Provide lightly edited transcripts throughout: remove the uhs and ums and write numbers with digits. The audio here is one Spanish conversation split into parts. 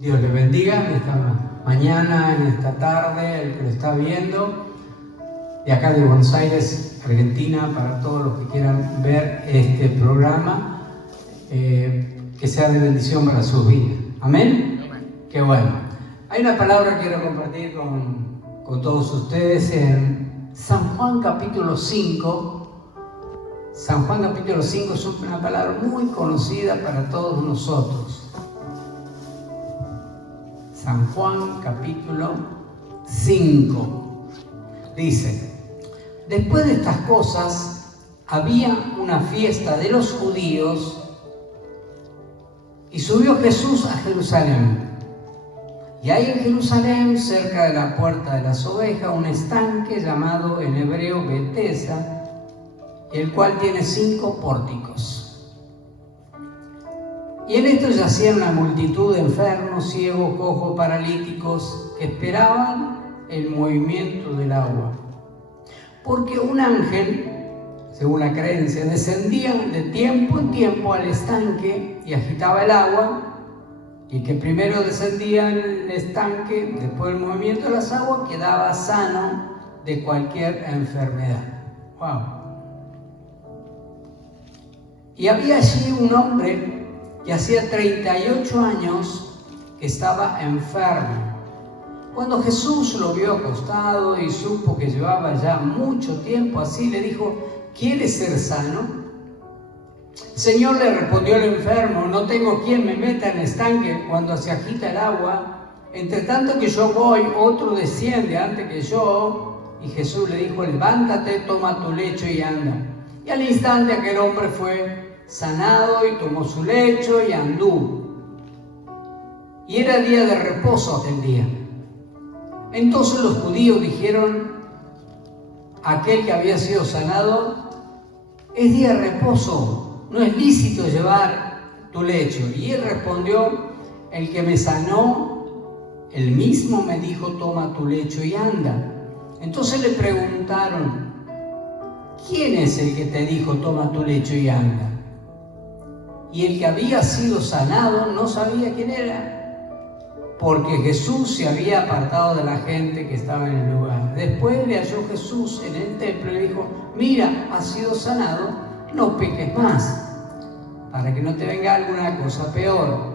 Dios le bendiga en esta mañana, en esta tarde, el que lo está viendo, de acá de Buenos Aires, Argentina, para todos los que quieran ver este programa, que sea de bendición para sus vidas. ¿Amén? Qué bueno. Hay una palabra que quiero compartir con todos ustedes en San Juan capítulo 5. San Juan capítulo 5 es una palabra muy conocida para todos nosotros. San Juan capítulo 5 dice: después de estas cosas había una fiesta de los judíos y subió Jesús a Jerusalén. Y hay en Jerusalén, cerca de la puerta de las ovejas, un estanque llamado en hebreo Betesda, el cual tiene 5 pórticos. Y en esto yacían una multitud de enfermos, ciegos, cojos, paralíticos, que esperaban el movimiento del agua. Porque un ángel, según la creencia, descendía de tiempo en tiempo al estanque y agitaba el agua, y que primero descendía en el estanque, después del movimiento de las aguas, quedaba sano de cualquier enfermedad. ¡Wow! Y había allí un hombre que hacía 38 años que estaba enfermo. Cuando Jesús lo vio acostado y supo que llevaba ya mucho tiempo así, le dijo: ¿quieres ser sano? Señor, le respondió el enfermo, no tengo quien me meta en el estanque cuando se agita el agua. Entre tanto que yo voy, otro desciende antes que yo. Y Jesús le dijo: levántate, toma tu lecho y anda. Y al instante aquel hombre fue sanado y tomó su lecho y anduvo. Y era día de reposo aquel día. Entonces los judíos dijeron a aquel que había sido sanado: es día de reposo, no es lícito llevar tu lecho. Y él respondió: el que me sanó, él mismo me dijo: toma tu lecho y anda. Entonces le preguntaron: ¿quién es el que te dijo toma tu lecho y anda? Y el que había sido sanado no sabía quién era, porque Jesús se había apartado de la gente que estaba en el lugar. Después le halló Jesús en el templo y le dijo: mira, has sido sanado, no peques más, para que no te venga alguna cosa peor.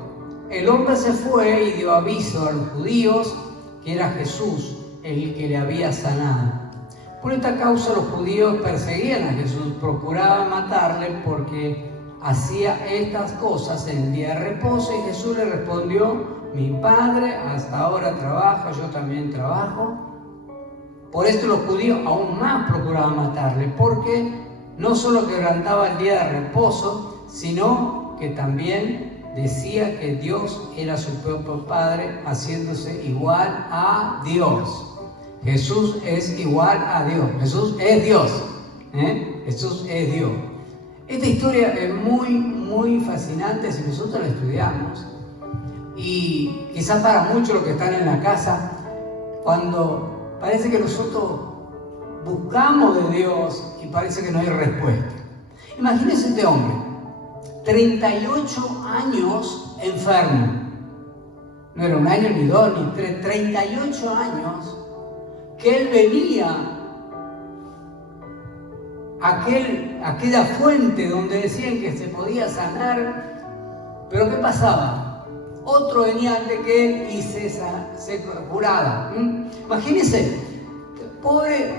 El hombre se fue y dio aviso a los judíos que era Jesús el que le había sanado. Por esta causa los judíos perseguían a Jesús, procuraban matarle porque hacía estas cosas en el día de reposo. Y Jesús le respondió: mi Padre hasta ahora trabaja, yo también trabajo. Por esto los judíos aún más procuraban matarle, porque no solo quebrantaba el día de reposo, sino que también decía que Dios era su propio Padre, haciéndose igual a Dios. Jesús es igual a Dios. Jesús es Dios. Jesús es Dios. Esta historia es muy fascinante si nosotros la estudiamos. Y quizás para muchos los que están en la casa, cuando parece que nosotros buscamos de Dios y parece que no hay respuesta. Imagínense este hombre, 38 años enfermo. No era un año, ni 2, ni 3, 38 años que él venía aquella fuente donde decían que se podía sanar. Pero ¿qué pasaba? Otro venía antes que él y se curaba. Imagínense, pobre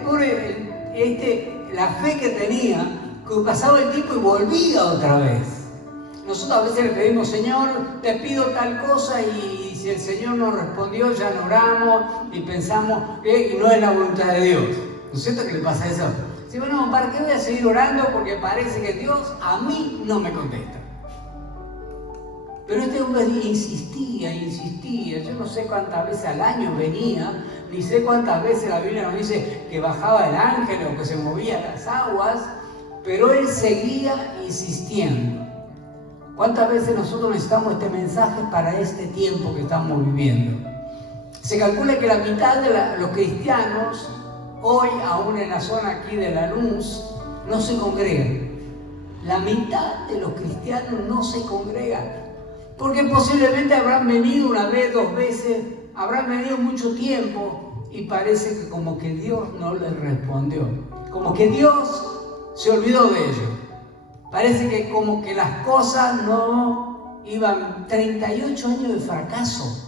la fe que tenía, que pasaba el tiempo y volvía otra vez. Nosotros a veces le pedimos: Señor, te pido tal cosa, y si el Señor nos respondió, ya no oramos y pensamos que no es la voluntad de Dios. ¿No es cierto que le pasa eso? Sí, bueno, ¿para qué voy a seguir orando? Porque parece que Dios a mí no me contesta. Pero este hombre insistía. Yo no sé cuántas veces al año venía, ni sé cuántas veces la Biblia nos dice que bajaba el ángel o que se movía las aguas, pero él seguía insistiendo. ¿Cuántas veces nosotros necesitamos este mensaje para este tiempo que estamos viviendo? Se calcula que la mitad de los cristianos hoy, aún en la zona aquí de Lanús, no se congregan. La mitad de los cristianos no se congregan. Porque posiblemente habrán venido una vez, 2 veces, habrán venido mucho tiempo y parece que como que Dios no les respondió. Como que Dios se olvidó de ellos. Parece que como que las cosas no iban. 38 años de fracaso.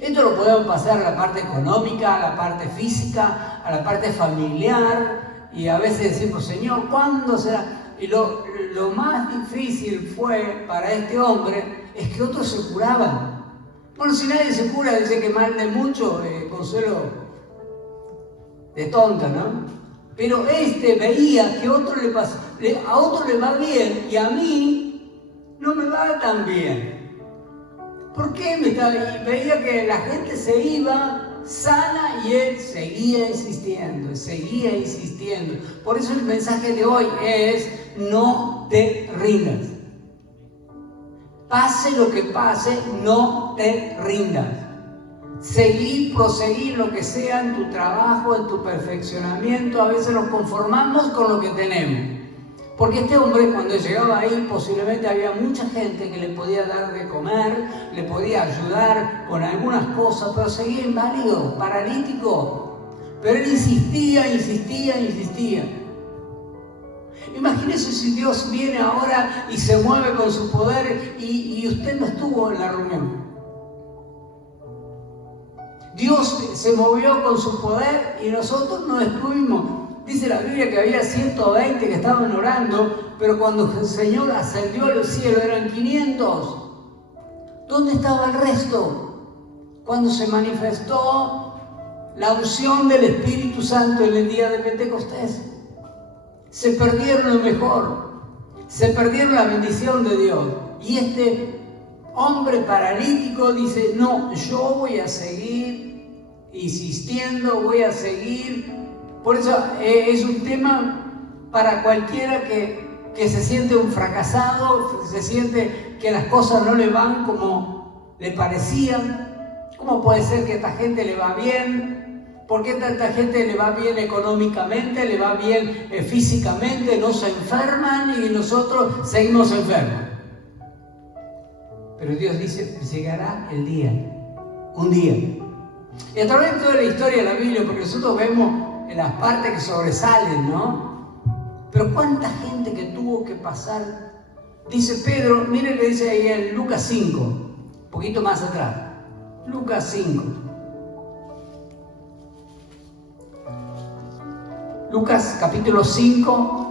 Esto lo podemos pasar a la parte económica, a la parte física, a la parte familiar, y a veces decimos, Señor, ¿cuándo será? Y lo más difícil fue para este hombre es que otros se curaban. Bueno, si nadie se cura, dice que mal de mucho, consuelo de tonta, ¿no? Pero veía que a otro le va bien y a mí no me va tan bien. ¿Por qué? Veía que la gente se iba sana y él seguía insistiendo, seguía insistiendo. Por eso el mensaje de hoy es: no te rindas. Pase lo que pase, no te rindas. Proseguir lo que sea en tu trabajo, en tu perfeccionamiento. A veces nos conformamos con lo que tenemos. Porque este hombre, cuando llegaba ahí, posiblemente había mucha gente que le podía dar de comer, le podía ayudar con algunas cosas, pero seguía inválido, paralítico. Pero él insistía. Imagínese si Dios viene ahora y se mueve con su poder y usted no estuvo en la reunión. Dios se movió con su poder y nosotros no estuvimos. Dice la Biblia que había 120 que estaban orando, pero cuando el Señor ascendió al cielo eran 500. ¿Dónde estaba el resto? Cuando se manifestó la unción del Espíritu Santo en el día de Pentecostés. Se perdieron lo mejor, se perdieron la bendición de Dios. Y este hombre paralítico dice, no, yo voy a seguir insistiendo, voy a seguir. Por eso es un tema para cualquiera que se siente un fracasado, se siente que las cosas no le van como le parecían. ¿Cómo puede ser que a esta gente le va bien? ¿Por qué tanta gente le va bien económicamente, le va bien físicamente, no se enferman y nosotros seguimos enfermos? Pero Dios dice, llegará el día, un día. Y a través de toda la historia de la Biblia, porque nosotros vemos en las partes que sobresalen, ¿no? Pero cuánta gente que tuvo que pasar. Dice Pedro, miren lo que dice ahí en Lucas 5, un poquito más atrás. Lucas 5. Lucas capítulo 5.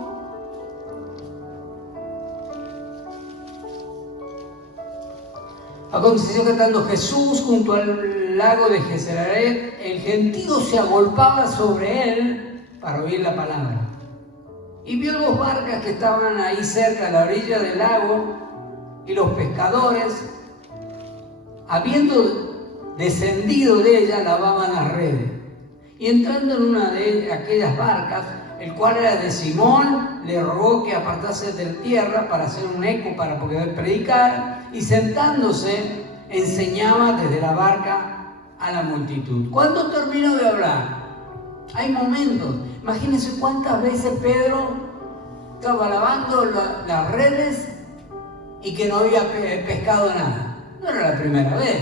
Aconteció que estando Jesús junto al lago de Genesaret, el gentío se agolpaba sobre él para oír la palabra. Y vio 2 barcas que estaban ahí cerca a la orilla del lago, y los pescadores, habiendo descendido de ella, lavaban las redes. Y entrando en una de aquellas barcas, el cual era de Simón, le rogó que apartase de tierra para hacer un eco para poder predicar, y sentándose enseñaba desde la barca a la multitud. ¿Cuándo terminó de hablar? Hay momentos. Imagínense cuántas veces Pedro estaba lavando las redes y que no había pescado nada. No era la primera vez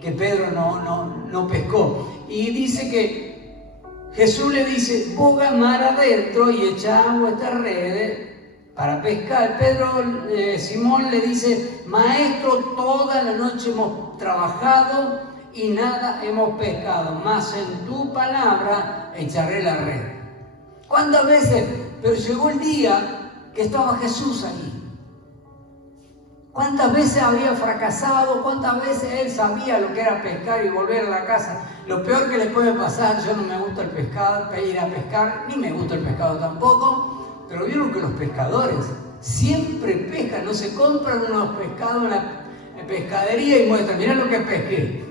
que Pedro no pescó. Y dice que Jesús le dice, boga mar adentro y echa vuestras redes para pescar. Simón le dice, maestro, toda la noche hemos trabajado y nada hemos pescado, mas en tu palabra echaré la red. ¿Cuántas veces? Pero llegó el día que estaba Jesús ahí. ¿Cuántas veces había fracasado? ¿Cuántas veces él sabía lo que era pescar y volver a la casa? Lo peor que le puede pasar, yo no me gusta el pescado, ir a pescar, ni me gusta el pescado tampoco, pero vieron que los pescadores siempre pescan, no se compran unos pescados en la pescadería y muestran, mirá lo que pesqué.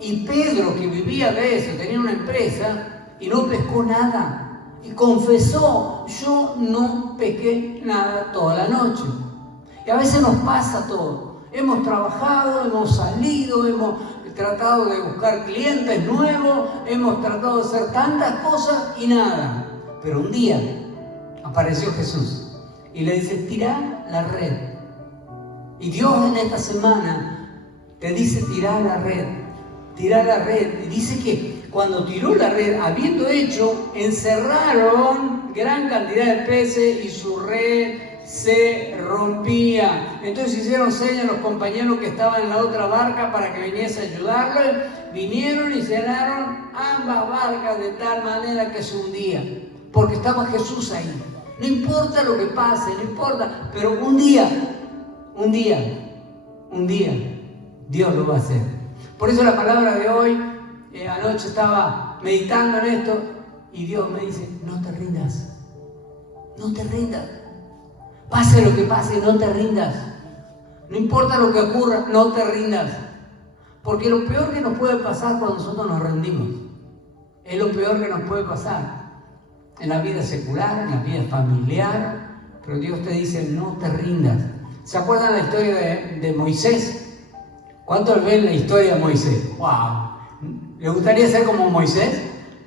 Y Pedro, que vivía de eso, tenía una empresa y no pescó nada. Y confesó, yo no pesqué nada toda la noche. Y a veces nos pasa todo. Hemos trabajado, hemos salido, hemos tratado de buscar clientes nuevos, hemos tratado de hacer tantas cosas y nada. Pero un día apareció Jesús y le dice, tirá la red. Y Dios en esta semana te dice tirar la red. Tirar la red. Y dice que cuando tiró la red, habiendo hecho, encerraron gran cantidad de peces y su red se rompía. Entonces hicieron señas a los compañeros que estaban en la otra barca para que viniese a ayudarlo. Vinieron y llenaron ambas barcas de tal manera que se hundía, porque estaba Jesús ahí. No importa lo que pase, no importa, pero un día, Dios lo va a hacer. Por eso la palabra de hoy, anoche estaba meditando en esto y Dios me dice, no te rindas, no te rindas. Pase lo que pase, no te rindas. No importa lo que ocurra, no te rindas. Porque lo peor que nos puede pasar cuando nosotros nos rendimos, es lo peor que nos puede pasar en la vida secular, en la vida familiar. Pero Dios te dice, no te rindas. ¿Se acuerdan la historia de Moisés? ¿Cuántos ven la historia de Moisés? ¡Wow! ¿Le gustaría ser como Moisés?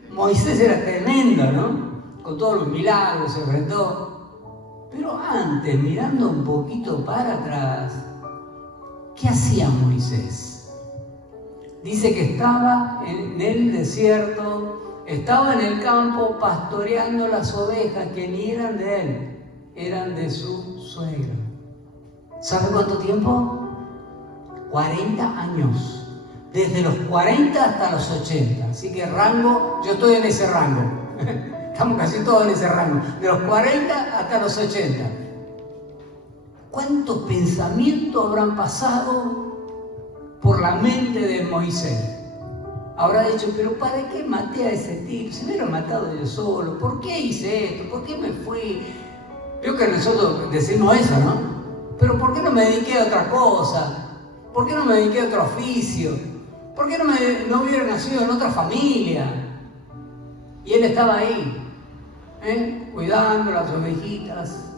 Moisés era tremendo, ¿no? Con todos los milagros, se retó. Pero antes, mirando un poquito para atrás, ¿qué hacía Moisés? Dice que estaba en el desierto, estaba en el campo pastoreando las ovejas que ni eran de él, eran de su suegra. ¿Sabe cuánto tiempo? 40 años. Desde los 40 hasta los 80. Así que rango, yo estoy en ese rango. Estamos casi todos en ese rango. De los 40 hasta los 80. ¿Cuántos pensamientos habrán pasado por la mente de Moisés? Habrá dicho, pero ¿para qué maté a ese tipo? Si me hubiera matado yo solo. ¿Por qué hice esto? ¿Por qué me fui? Yo que nosotros decimos eso, ¿no? Pero ¿por qué no me dediqué a otra cosa? ¿Por qué no me dediqué a otro oficio? ¿Por qué no hubiera nacido en otra familia? Y él estaba ahí, cuidando las ovejitas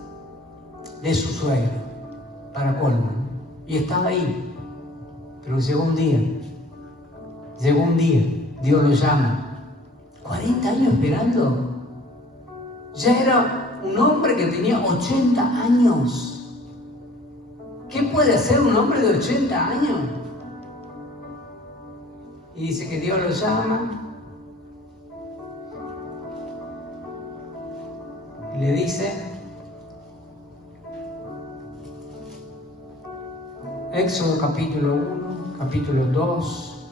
de su suegro, para colmo. Y estaba ahí. Pero llegó un día, Dios lo llama. 40 años esperando. Ya era un hombre que tenía 80 años. ¿Qué puede hacer un hombre de 80 años? Y dice que Dios lo llama y le dice, Éxodo capítulo 1, capítulo 2,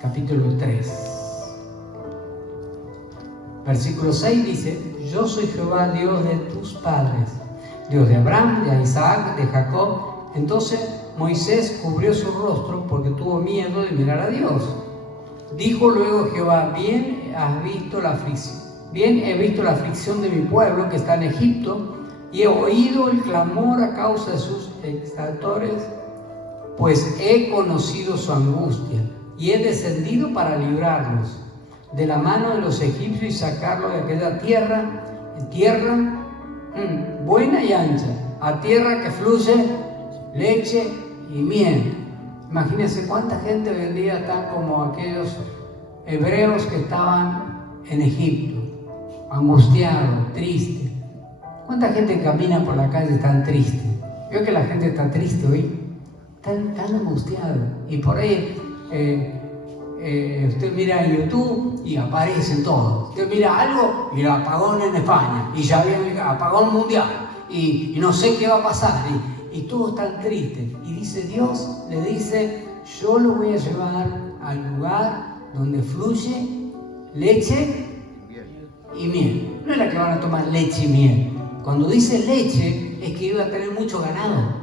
capítulo 3. Versículo 6 dice, yo soy Jehová, Dios de tus padres, Dios de Abraham, de Isaac, de Jacob. Entonces Moisés cubrió su rostro porque tuvo miedo de mirar a Dios. Dijo luego Jehová, bien he visto la aflicción de mi pueblo que está en Egipto, y he oído el clamor a causa de sus exaltores, pues he conocido su angustia, y he descendido para librarlos de la mano de los egipcios y sacarlos de aquella tierra buena y ancha, a tierra que fluye leche y miel. Imagínense cuánta gente hoy en día están como aquellos hebreos que estaban en Egipto, angustiados, tristes. ¿Cuánta gente camina por la calle tan triste? Veo que la gente está triste hoy, tan angustiada. Y por ahí usted mira en YouTube y aparecen todos. Usted mira algo y apagón en España, y ya viene apagón mundial, y no sé qué va a pasar. Y todos están tristes. Y dice Dios, le dice, yo lo voy a llevar al lugar donde fluye leche y miel. No es la que van a tomar leche y miel. Cuando dice leche, es que iba a tener mucho ganado.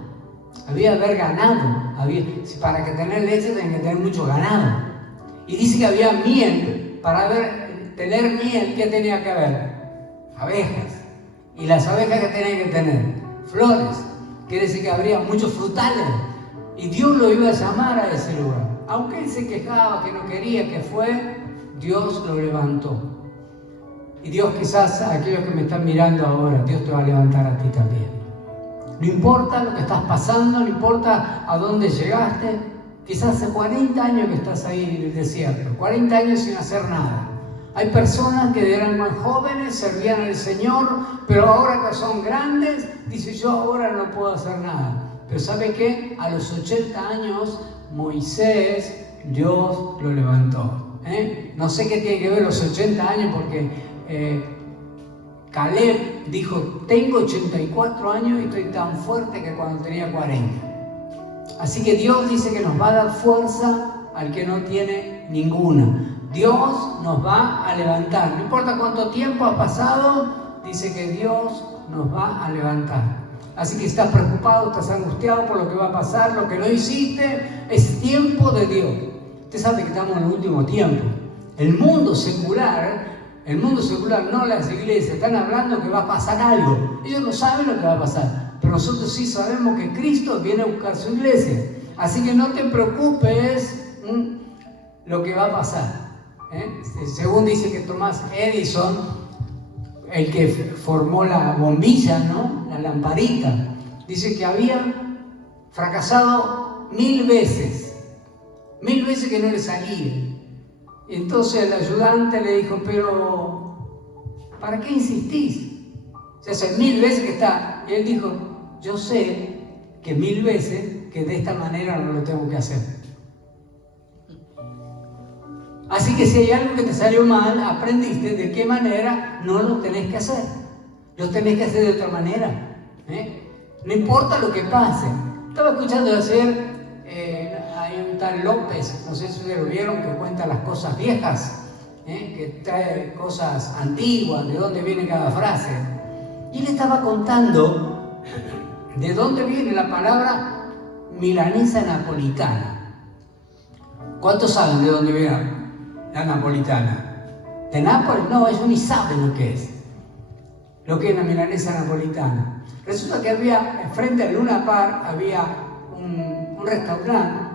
Había que haber ganado. Para que tener leche tienen que tener mucho ganado. Y dice que había miel. Para tener miel, ¿qué tenía que haber? Abejas. Y las abejas que tenían que tener flores. Quiere decir que habría muchos frutales. Y Dios lo iba a llamar a ese lugar. Aunque él se quejaba, que no quería que fue, Dios lo levantó. Y Dios, quizás a aquellos que me están mirando ahora, Dios te va a levantar a ti también. No importa lo que estás pasando, no importa a dónde llegaste. Quizás hace 40 años que estás ahí en el desierto, 40 años sin hacer nada. Hay personas que eran más jóvenes, servían al Señor, pero ahora que son grandes, dice, yo ahora no puedo hacer nada. Pero ¿sabe qué? A los 80 años Moisés, Dios lo levantó. No sé qué tiene que ver los 80 años porque Caleb dijo, tengo 84 años y estoy tan fuerte que cuando tenía 40. Así que Dios dice que nos va a dar fuerza al que no tiene ninguna. Dios nos va a levantar. No importa cuánto tiempo ha pasado, dice que Dios nos va a levantar. Así que estás preocupado, estás angustiado por lo que va a pasar, lo que no hiciste, es tiempo de Dios. Usted sabe que estamos en el último tiempo. El mundo secular, no las iglesias, están hablando que va a pasar algo. Ellos no saben lo que va a pasar, pero nosotros sí sabemos que Cristo viene a buscar su iglesia. Así que no te preocupes lo que va a pasar. Según dice que Thomas Edison, el que formó la bombilla, ¿no? La lamparita, dice que había fracasado 1000 veces que no le salía. Entonces el ayudante le dijo, pero ¿para qué insistís? Se hace 1000 veces que está. Y él dijo, yo sé que 1000 veces que de esta manera no lo tengo que hacer. Así que si hay algo que te salió mal, aprendiste de qué manera no lo tenés que hacer. Lo tenés que hacer de otra manera. No importa lo que pase. Estaba escuchando ayer, hay un tal López, no sé si ustedes lo vieron, que cuenta las cosas viejas, que trae cosas antiguas, de dónde viene cada frase. Y él estaba contando de dónde viene la palabra milanesa napolitana. ¿Cuántos saben de dónde viene la napolitana? ¿De Nápoles? No, ellos ni saben lo que es la milanesa napolitana. Resulta que había, frente al Luna Park, había un restaurante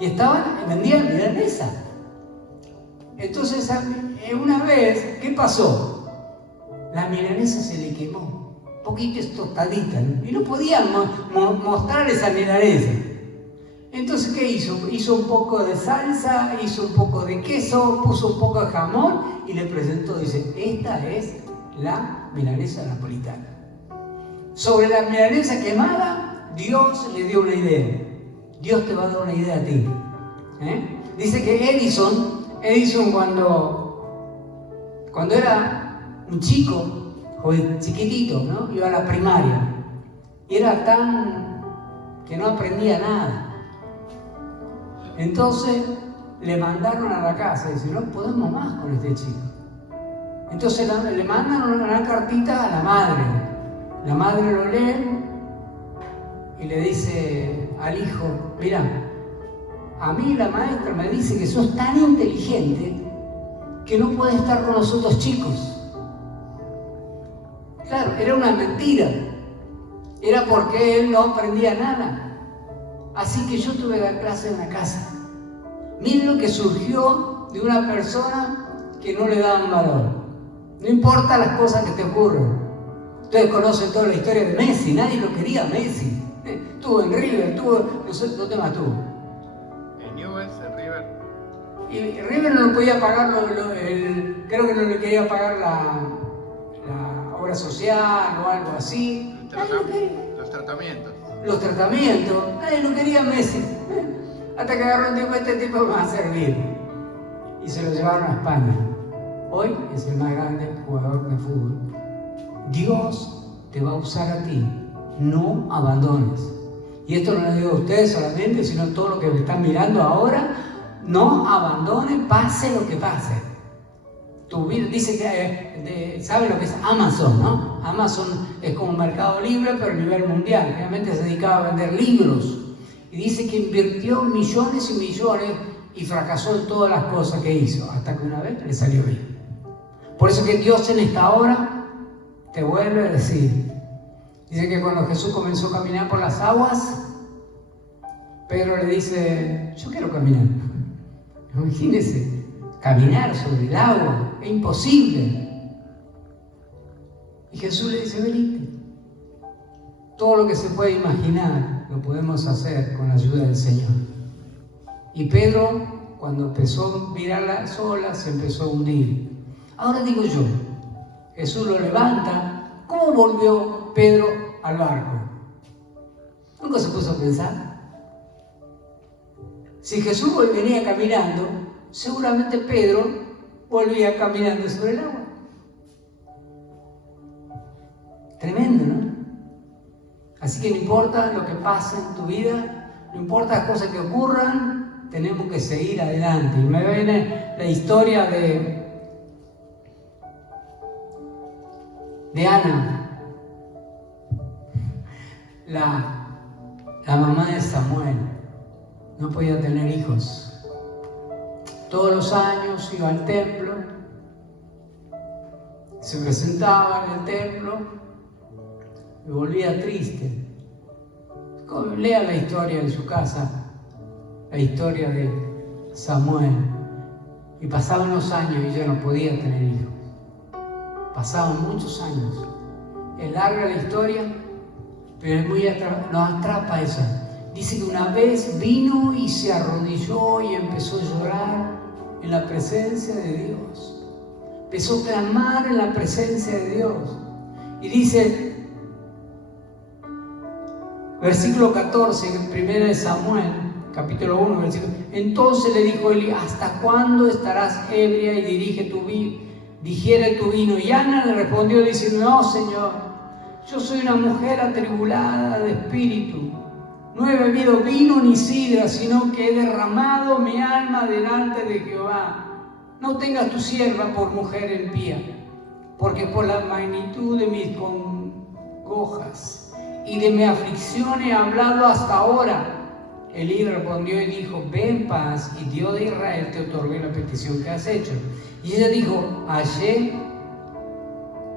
y vendían milanesa. Entonces, una vez, ¿qué pasó? La milanesa se le quemó, poquito tostadita, ¿no? Y no podían mostrar esa milanesa. Entonces, ¿qué hizo? Hizo un poco de salsa, hizo un poco de queso, puso un poco de jamón y le presentó, dice, esta es la milanesa napolitana. Sobre la milanesa quemada, Dios le dio una idea. Dios te va a dar una idea a ti. Dice que Edison cuando era un chico, chiquitito, ¿no? Iba a la primaria y era tan que no aprendía nada. Entonces le mandaron a la casa y dice, no podemos más con este chico. Entonces le mandan una cartita a la madre. La madre lo lee y le dice al hijo, mira, a mí la maestra me dice que sos tan inteligente que no puedes estar con los otros chicos. Claro, era una mentira. Era porque él no aprendía nada. Así que yo tuve que dar clase en la casa. Miren lo que surgió de una persona que no le daban valor. No importa las cosas que te ocurran. Ustedes conocen toda la historia de Messi. Nadie lo quería Messi. Estuvo en River, no sé dónde más estuvo. En Newell's, en River. Y River no le podía pagar, creo que no le quería pagar la obra social o algo así. Los tratamientos. Los tratamientos, nadie lo quería Messi. Hasta que agarró un tipo, este tipo me va a servir. Y se lo llevaron a España. Hoy es el más grande jugador de fútbol. Dios te va a usar a ti. No abandones. Y esto no lo digo a ustedes solamente, sino a todos los que me están mirando ahora. No abandones, pase lo que pase. Tu vida, dice que, ¿sabe lo que es Amazon, no? Amazon es como un Mercado Libre, pero a nivel mundial. Realmente se dedicaba a vender libros. Y dice que invirtió millones y millones y fracasó en todas las cosas que hizo, hasta que una vez le salió bien. Por eso que Dios en esta hora te vuelve a decir. Dice que cuando Jesús comenzó a caminar por las aguas, Pedro le dice, yo quiero caminar. Imagínense, caminar sobre el agua, es imposible. Y Jesús le dice, venite. Todo lo que se puede imaginar lo podemos hacer con la ayuda del Señor. Y Pedro, cuando empezó a mirar las olas, se empezó a hundir. Ahora digo yo, Jesús lo levanta. ¿Cómo volvió Pedro al barco? ¿Nunca se puso a pensar? Si Jesús venía caminando, seguramente Pedro volvía caminando sobre el agua. Tremendo, ¿no? Así que no importa lo que pase en tu vida, no importa las cosas que ocurran, tenemos que seguir adelante. Y me viene la historia de Ana, la mamá de Samuel. No podía tener hijos. Todos los años iba al templo, se presentaba en el templo y volvía triste. Lea la historia en su casa, la historia de Samuel. Y pasaban los años y ella no podía tener hijos. Pasaban muchos años. Es larga la historia, pero es muy nos atrapa esa. Dice que una vez vino y se arrodilló y empezó a llorar en la presencia de Dios. Empezó a clamar en la presencia de Dios. Y dice, versículo 14, primera de Samuel, capítulo 1, versículo. Entonces le dijo Eli, ¿hasta cuándo estarás ebria y digiere tu vino? Y Ana le respondió diciendo, no, Señor, yo soy una mujer atribulada de espíritu. No he bebido vino ni sidra, sino que he derramado mi alma delante de Jehová. No tengas tu sierva por mujer impía, porque por la magnitud de mis congojas y de mi aflicción he hablado hasta ahora. Elí respondió y dijo, ve en paz, y Dios de Israel te otorgue la petición que has hecho. Y ella dijo, haya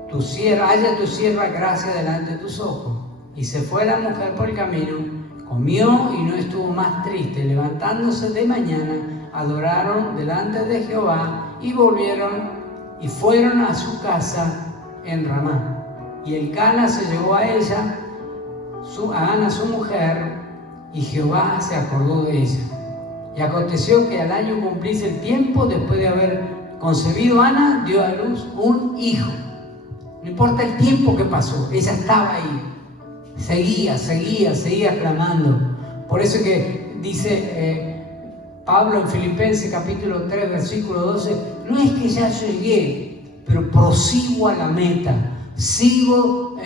tu sierva gracia delante de tus ojos. Y se fue la mujer por el camino, comió y no estuvo más triste. Levantándose de mañana, adoraron delante de Jehová y volvieron y fueron a su casa en Ramá. Y Elcana se llevó a ella, a Ana su mujer, y Jehová se acordó de ella. Y aconteció que al año cumplirse el tiempo, después de haber concebido Ana, dio a luz un hijo. No importa el tiempo que pasó, ella estaba ahí. Seguía clamando. Por eso que dice Pablo en Filipenses capítulo 3, versículo 12, no es que ya llegué, pero prosigo a la meta. Sigo,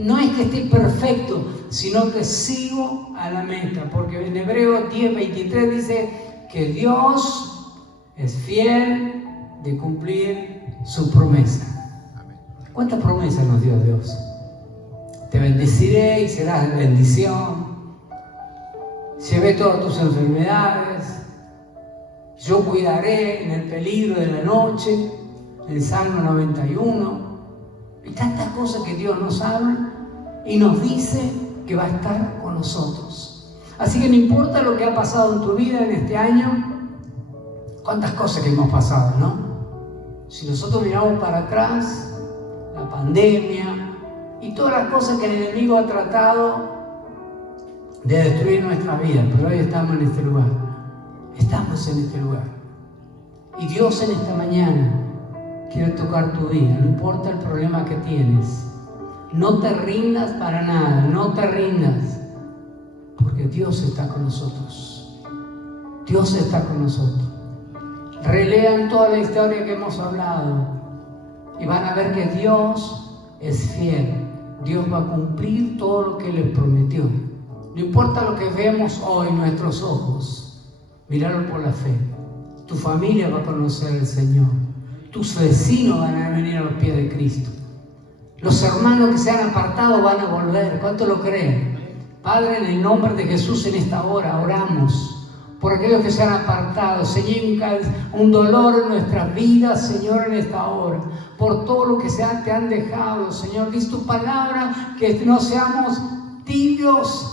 no es que esté perfecto, sino que sigo a la meta. Porque en Hebreos 10, 23 dice que Dios es fiel de cumplir su promesa. ¿Cuántas promesas nos dio Dios? Te bendeciré y serás de bendición. Llevé todas tus enfermedades. Yo cuidaré en el peligro de la noche. El Salmo 91. Y tantas cosas que Dios nos habla y nos dice que va a estar con nosotros. Así que no importa lo que ha pasado en tu vida en este año, cuántas cosas que hemos pasado, ¿no? Si nosotros miramos para atrás, la pandemia y todas las cosas que el enemigo ha tratado de destruir nuestra vida, pero hoy estamos en este lugar. Estamos en este lugar. Y Dios en esta mañana quiere tocar tu vida, no importa el problema que tienes. No te rindas para nada, no te rindas, porque Dios está con nosotros. Dios está con nosotros. Relean toda la historia que hemos hablado y van a ver que Dios es fiel. Dios va a cumplir todo lo que les prometió. No importa lo que vemos hoy en nuestros ojos, míralo por la fe. Tu familia va a conocer al Señor. Tus vecinos van a venir a los pies de Cristo. Los hermanos que se han apartado van a volver. ¿Cuánto lo creen? Padre, en el nombre de Jesús en esta hora oramos por aquellos que se han apartado. Señor, un dolor en nuestras vidas, Señor, en esta hora. Por todo lo que te han dejado, Señor. Dice tu palabra que no seamos tibios,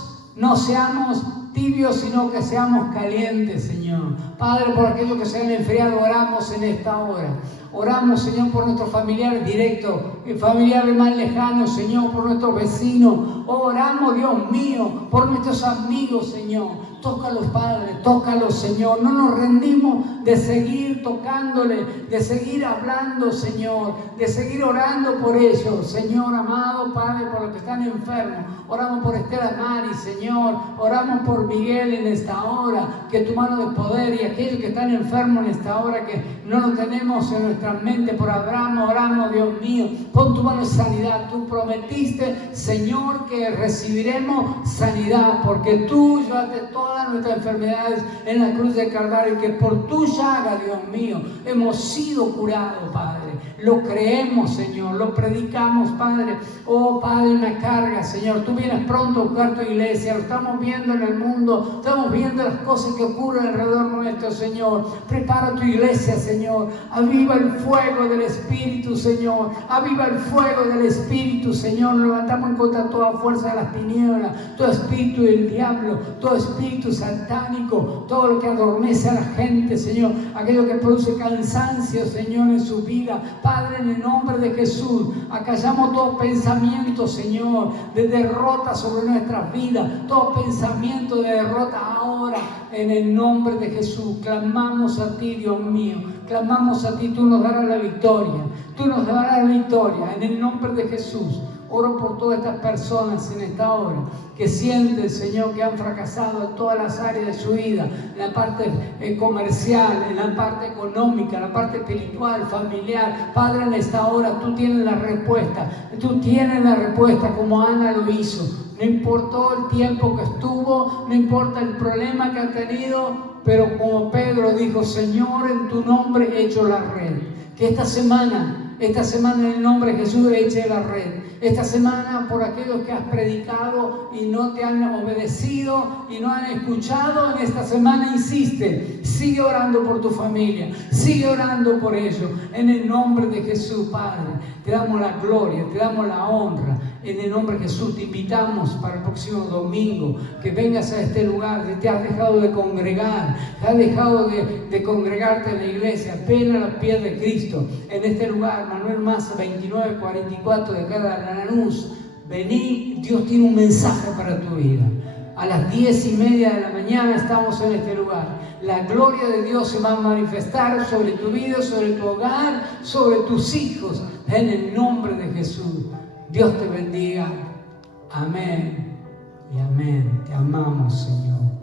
sino que seamos calientes, Señor. Padre, por aquellos que se han enfriado, oramos en esta hora. Oramos, Señor, por nuestros familiares directos, familiares más lejanos, Señor, por nuestros vecinos. Oramos, Dios mío, por nuestros amigos, Señor. Tócalos, Padre, tócalos, Señor. No nos rendimos de seguir tocándole, de seguir hablando, Señor, de seguir orando por ellos, Señor amado, Padre, por los que están enfermos. Oramos por Estela Mari, Señor. Oramos por Miguel en esta hora, que tu mano de poder, y aquellos que están enfermos en esta hora, que no lo tenemos en nuestra mente, por Abraham, oramos, Dios mío, pon tu mano de sanidad. Tú prometiste, Señor, que recibiremos sanidad, porque tú llevaste todas nuestras enfermedades en la cruz de Calvario, y que por tu llaga, Dios mío, hemos sido curados, Padre. Lo creemos, Señor, lo predicamos, Padre. Oh, Padre, una carga, Señor. Tú vienes pronto a buscar tu iglesia. Lo estamos viendo en el mundo, estamos viendo las cosas que ocurren alrededor nuestro, Señor. Prepara tu iglesia, Señor. Aviva el fuego del Espíritu, Señor. Aviva el fuego del Espíritu, Señor. Nos levantamos en contra de toda fuerza de las tinieblas, todo espíritu del diablo, todo espíritu satánico, todo lo que adormece a la gente, Señor. Aquello que produce cansancio, Señor, en su vida. Padre, en el nombre de Jesús, acallamos todo pensamiento, Señor, de derrota sobre nuestras vidas, todo pensamiento de derrota ahora, en el nombre de Jesús. Clamamos a ti, Dios mío, clamamos a ti. Tú nos darás la victoria, tú nos darás la victoria, en el nombre de Jesús. Oro por todas estas personas en esta hora que sienten, Señor, que han fracasado en todas las áreas de su vida, en la parte comercial, en la parte económica, en la parte espiritual, familiar. Padre, en esta hora tú tienes la respuesta. Tú tienes la respuesta como Ana lo hizo. No importó el tiempo que estuvo, no importa el problema que ha tenido, pero como Pedro dijo, Señor, en tu nombre he hecho la red. Que esta semana en el nombre de Jesús eche la red. Esta semana, por aquellos que has predicado y no te han obedecido y no han escuchado, en esta semana insiste. Sigue orando por tu familia, sigue orando por ellos. En el nombre de Jesús, Padre, te damos la gloria, te damos la honra. En el nombre de Jesús te invitamos para el próximo domingo que vengas a este lugar. Si te has dejado de congregar, te has dejado de congregarte en la iglesia, ven a los pies de Cristo. En este lugar, Manuel Maza, 2944 de cada Lanús. Vení, Dios tiene un mensaje para tu vida. A las 10:30 de la mañana estamos en este lugar. La gloria de Dios se va a manifestar sobre tu vida, sobre tu hogar, sobre tus hijos. En el nombre de Jesús. Dios te bendiga. Amén y amén. Te amamos, Señor.